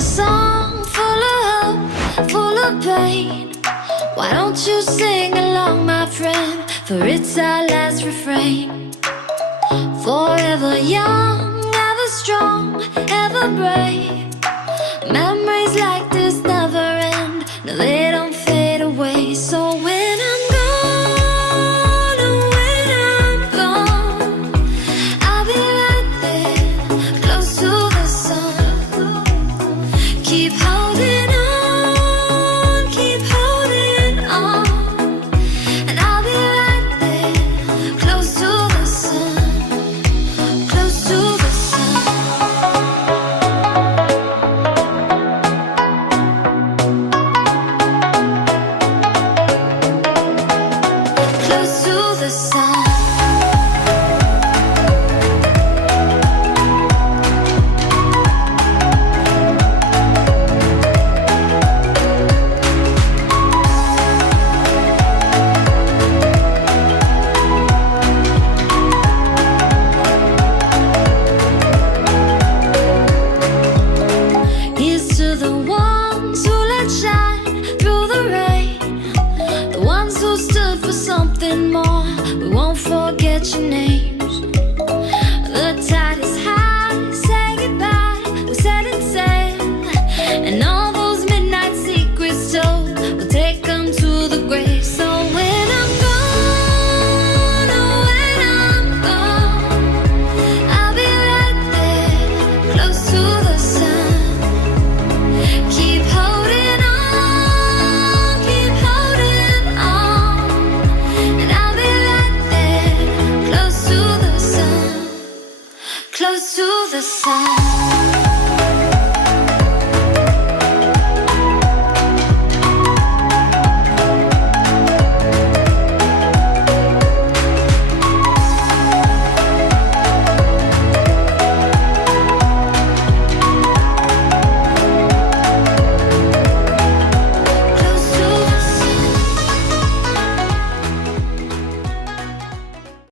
song full of hope, full of pain. Why don't you sing along, my friend? For it's our last refrain. Forever young, ever strong, ever brave. Memories like this never end. No, they don't fade away. So when I'm gone, oh, when I'm gone, I'll be right there, close to the sun. Keep holding on, keep holding on, and I'll be right there, close to the sun, close to the sun. Close to the sun. Here's to the ones who let shine through the rain, the ones who stood for something more. We won't forget your names. The tide is high, say goodbye, we're setting sail, and all those midnight secrets told, we'll take them to the grave. So when I'm gone, oh, when I'm gone, I'll be right there, close to the sun. Keep holding on, keep holding on, and I'll be right there, close to the sun, close to the sun.